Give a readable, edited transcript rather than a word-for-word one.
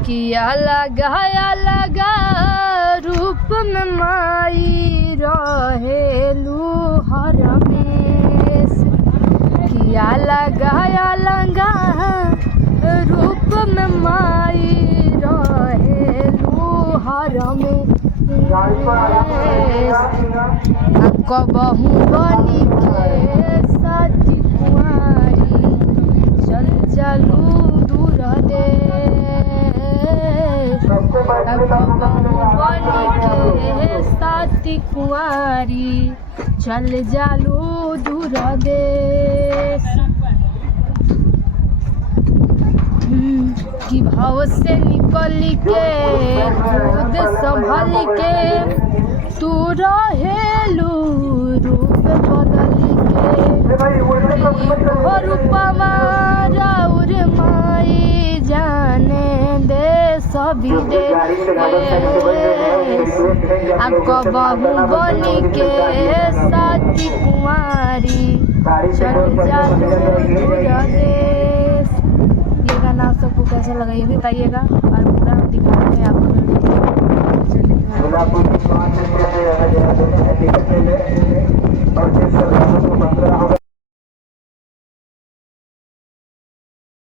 किया लगा रूप में माई रहेलू हरमेश। किया लगा रूप में माई रहेलू हरमेश। कबहू बनी के साथी कुंवारी चल चलू दूर देश। कबहू बनी के साथी कुंवारी चल जालू दूर देश। कि भाव से निकल के खुद संभल के तू रहेलू रूप बदल के। रूपवा राउर माई जाने दे सभी दे। कबहू बनी के साथी कुंवारी चल जालू दूर देश। ये गाना आप सबको कैसा लगा ये भी बताइएगा और पूरा हम दिखा रहे हैं आपको।